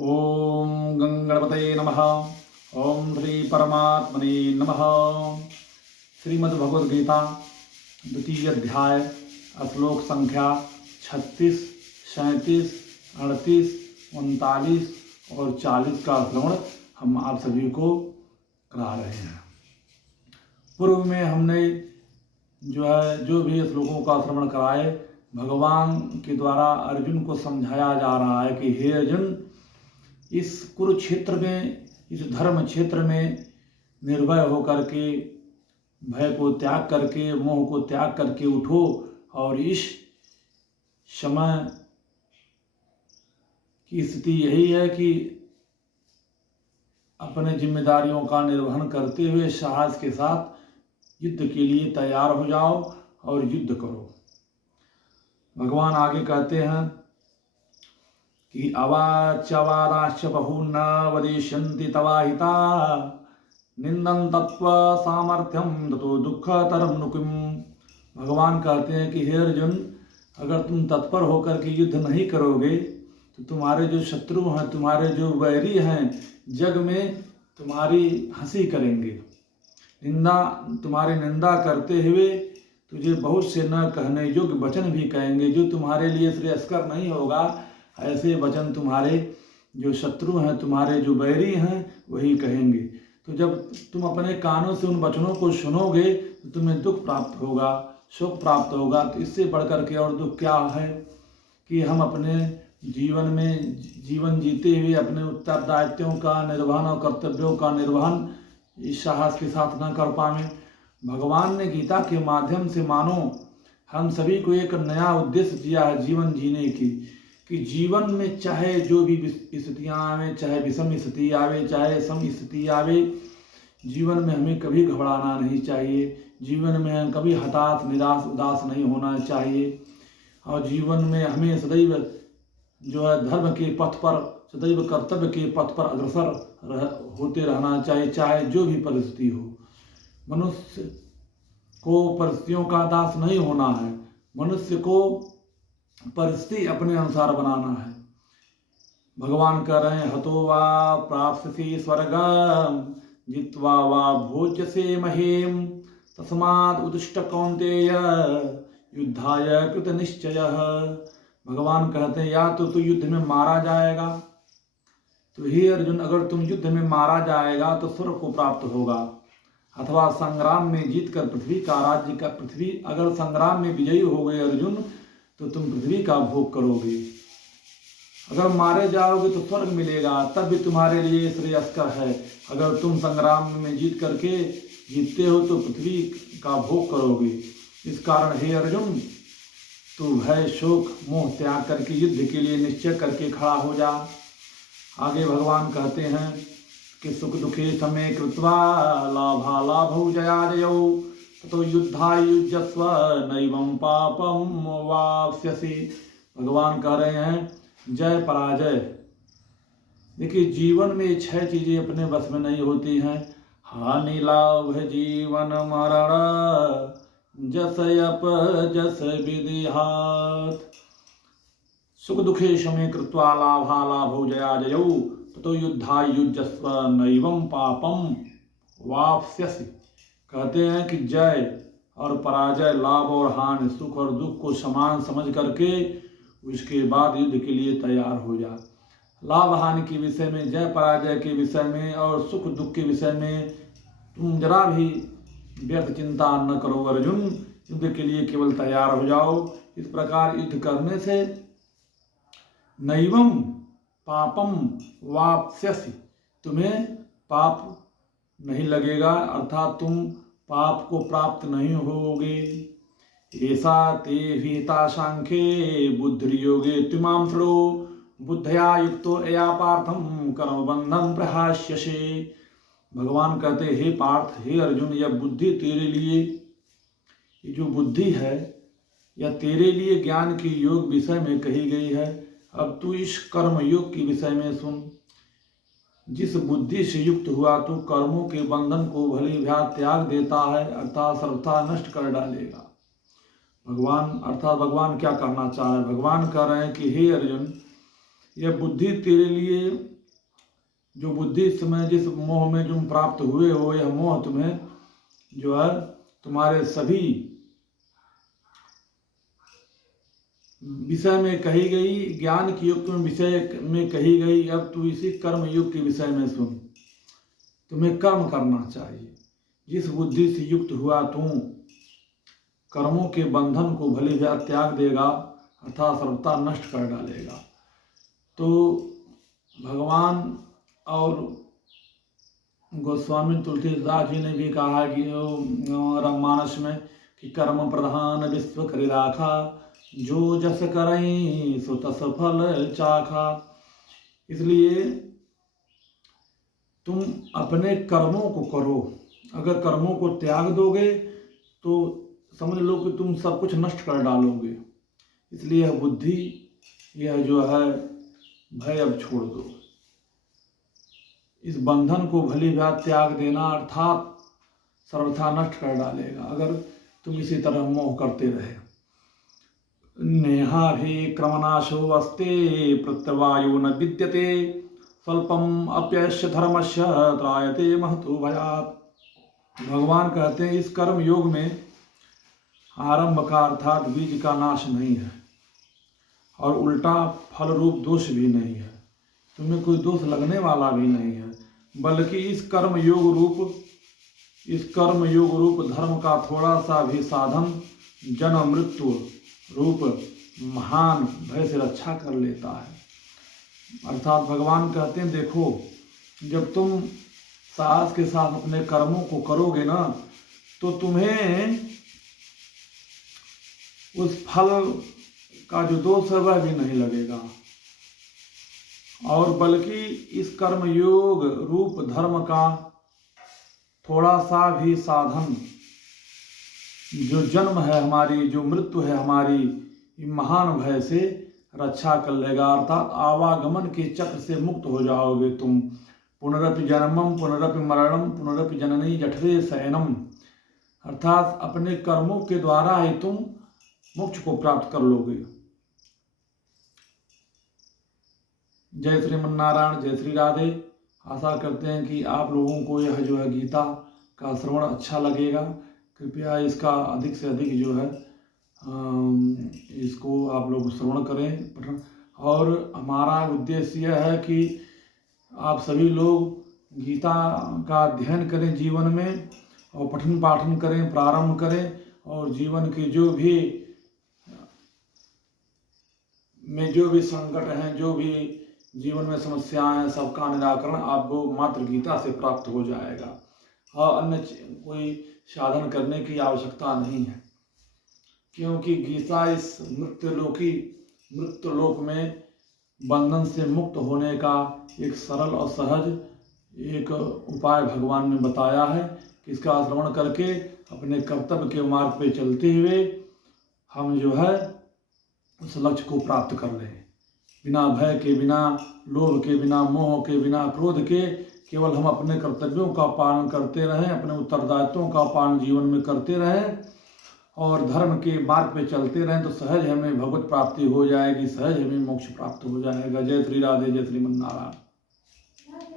ओम गंगणपतये नमः। ओम श्री परमात्मने नमः। श्रीमद्भगवद्गीता द्वितीय अध्याय श्लोक संख्या 36, 37, 38, 39 और 40 का श्रवण हम आप सभी को करा रहे हैं। पूर्व में हमने जो भी श्लोकों का श्रवण कराए, भगवान के द्वारा अर्जुन को समझाया जा रहा है कि हे अर्जुन, इस कुरुक्षेत्र में, इस धर्म क्षेत्र में निर्भय होकर के, भय को त्याग करके, मोह को त्याग करके उठो और इस समय की स्थिति यही है कि अपने जिम्मेदारियों का निर्वहन करते हुए साहस के साथ युद्ध के लिए तैयार हो जाओ और युद्ध करो। भगवान आगे कहते हैं कि अवाच्यवादाश्च बहून्न वदिष्यन्ति तवाहिता निंदन तत्व सामर्थ्यम ततो दुःखतरं नु किम। भगवान कहते हैं कि हे अर्जुन, अगर तुम तत्पर होकर के युद्ध नहीं करोगे तो तुम्हारे जो शत्रु हैं, तुम्हारे जो वैरी हैं, जग में तुम्हारी हंसी करेंगे, तुम्हारी निंदा करते हुए तुझे बहुत से न कहने योग्य वचन भी कहेंगे, जो तुम्हारे लिए श्रेयस्कर नहीं होगा। ऐसे वचन तुम्हारे जो शत्रु हैं, तुम्हारे जो बैरी हैं, वही कहेंगे। तो जब तुम अपने कानों से उन वचनों को सुनोगे तो तुम्हें दुख प्राप्त होगा, शोक प्राप्त होगा। तो इससे बढ़कर के और दुख क्या है कि हम अपने जीवन जीते हुए अपने उत्तरदायित्वों का निर्वहन और कर्तव्यों का निर्वहन इस साहस के साथ न कर पाएं। भगवान ने गीता के माध्यम से मानो हम सभी को एक नया उद्देश्य दिया है जीवन जीने की, कि जीवन में चाहे जो भी स्थितियाँ आवे, चाहे विषम स्थिति आवे, चाहे सम स्थिति आवे, जीवन में हमें कभी घबराना नहीं चाहिए। जीवन में हम कभी हताश, निराश, उदास नहीं होना चाहिए। और जीवन में हमें सदैव जो है धर्म के पथ पर, सदैव कर्तव्य के पथ पर अग्रसर होते रहना चाहिए, चाहे जो भी परिस्थिति हो। मनुष्य को परिस्थितियों का दास नहीं होना है। मनुष्य को परिस्थिति अपने अनुसार बनाना है। भगवान कह रहे हैं, हतो वा प्राप्स्यसि स्वर्गम जित्वा वा भोज्यसे महीम तस्माद् उत्तिष्ठ कौन्तेय युद्धाय कृत निश्चयः। भगवान कहते हैं, या तो तू युद्ध में मारा जाएगा, तो हे अर्जुन, अगर तुम युद्ध में मारा जाएगा तो स्वर्ग को प्राप्त होगा, अथवा संग्राम में जीतकर पृथ्वी का राज्य का अगर संग्राम में विजयी हो गए अर्जुन, तो तुम पृथ्वी का भोग करोगे। अगर मारे जाओगे तो स्वर्ग मिलेगा, तब भी तुम्हारे लिए श्रेयस्कर है। अगर तुम संग्राम में जीतते हो तो पृथ्वी का भोग करोगे। इस कारण हे अर्जुन, तू भय, शोक, मोह त्याग करके युद्ध के लिए निश्चय करके खड़ा हो जा। आगे भगवान कहते हैं कि सुख दुखे समे कृत्वा लाभालाभौ जयाजयौ ततो युद्धायुज्यस्व नैवं पापम वाप्स्यसि। भगवान कह रहे हैं, जय पराजय। देखिए, जीवन में 6 चीजें अपने बस में नहीं होती हैं। हानि लाभ जीवन मरण जस अप जस विदेहात्। सुख दुखे शमे कृत्वा लाभालाभौ जयाजयौ ततो युद्धायुज्यस्व नैवं पापम वाप्स्यसि। कहते हैं कि जय और पराजय, लाभ और हानि, सुख और दुख को समान समझ करके उसके बाद युद्ध के लिए तैयार हो जा। लाभ हानि के विषय में, जय पराजय के विषय में और सुख दुख के विषय में तुम जरा भी व्यर्थ चिंता न करो अर्जुन। युद्ध के लिए केवल तैयार हो जाओ। इस प्रकार युद्ध करने से नैवं पापम वाप्स्यसि, तुम्हें पाप नहीं लगेगा, अर्थात तुम पाप को प्राप्त नहीं होगे। ऐसा ते विहिता सांख्ये बुद्धिर्योगे त्विमां शृणु बुद्धया युक्तो यया पार्थम कर्मबंधं प्रहास्यसे। भगवान कहते, हे पार्थ, हे अर्जुन, यह बुद्धि तेरे लिए, ये जो बुद्धि है यह तेरे लिए ज्ञान के योग विषय में कही गई है। अब तू इस कर्म योग के विषय में सुन। जिस बुद्धि से युक्त हुआ तो कर्मों के बंधन को भली भांति त्याग देता है, अर्थात सर्वथा नष्ट कर डालेगा। भगवान क्या करना चाह रहे हैं? भगवान कह रहे हैं कि हे अर्जुन, यह बुद्धि तेरे लिए, जो बुद्धि इस समय जिस मोह में तुम प्राप्त हुए हो, यह मोह तुम्हें जो है तुम्हारे सभी विषय में कही गई, ज्ञान के युग में विषय में कही गई। अब तू इसी कर्म युग के विषय में सुन। तुम्हें कर्म करना चाहिए। जिस बुद्धि से युक्त हुआ तू कर्मों के बंधन को भली भांति त्याग देगा अर्थात सर्वथा नष्ट कर डालेगा। तो भगवान और गोस्वामी तुलसीदास जी ने भी कहा कि राममानस में कि कर्म प्रधान विश्व करि राखा, जो जस करई सो तस फल चाखा। इसलिए तुम अपने कर्मों को करो। अगर कर्मों को त्याग दोगे तो समझ लो कि तुम सब कुछ नष्ट कर डालोगे। इसलिए यह बुद्धि, यह जो है भय अब छोड़ दो। इस बंधन को भली भांति त्याग देना अर्थात सर्वथा नष्ट कर डालेगा अगर तुम इसी तरह मोह करते रहे। नेहाभि क्रमनाशो अस्ते प्रत्यवायो न विद्यते, स्वल्पम अप्यस्य धर्मस्य त्रायते महतो भयात्। भगवान कहते हैं इस कर्म योग में आरंभ का अर्थात बीज का नाश नहीं है और उल्टा फल रूप दोष भी नहीं है। तुम्हें कोई दोष लगने वाला भी नहीं है, बल्कि इस कर्म योग रूप धर्म का थोड़ा सा भी साधन जन्म मृत्यु रूप महान भय से रक्षा कर लेता है। अर्थात भगवान कहते हैं देखो, जब तुम साहस के साथ अपने कर्मों को करोगे ना, तो तुम्हें उस फल का जो दोष है वह भी नहीं लगेगा, और बल्कि इस कर्म योग रूप धर्म का थोड़ा सा भी साधन जो जन्म है हमारी, जो मृत्यु है हमारी, महान भय से रक्षा कर लेगा। अर्थात आवागमन के चक्र से मुक्त हो जाओगे तुम। पुनरपि जन्मम पुनरपि मरणम पुनरपि जननी जठरे शयनम। अर्थात अपने कर्मों के द्वारा ही तुम मोक्ष को प्राप्त कर लोगे। जय श्रीमन नारायण, जय श्री राधे। आशा करते हैं कि आप लोगों को यह जो है गीता का श्रवण अच्छा लगेगा। कृपया इसका अधिक से अधिक जो है इसको आप लोग श्रवण करें। और हमारा उद्देश्य यह है कि आप सभी लोग गीता का अध्ययन करें जीवन में, और पठन पाठन करें, प्रारंभ करें, और जीवन के जो भी संकट हैं, जो भी जीवन में समस्याएं हैं, सबका निराकरण आपको मात्र गीता से प्राप्त हो जाएगा और अन्य कोई साधन करने की आवश्यकता नहीं है। क्योंकि गीता इस मृत्यु लोक में बंधन से मुक्त होने का एक सरल और सहज एक उपाय भगवान ने बताया है कि इसका श्रवण करके अपने कर्तव्य के मार्ग पे चलते हुए हम जो है उस लक्ष्य को प्राप्त कर लें, बिना भय के, बिना लोभ के, बिना मोह के, बिना क्रोध के। केवल हम अपने कर्तव्यों का पालन करते रहें, अपने उत्तरदायित्वों का पालन जीवन में करते रहें और धर्म के मार्ग पे चलते रहें, तो सहज हमें भगवत प्राप्ति हो जाएगी, सहज हमें मोक्ष प्राप्त हो जाएगा। जय श्री राधे, जय श्रीमन नारायण।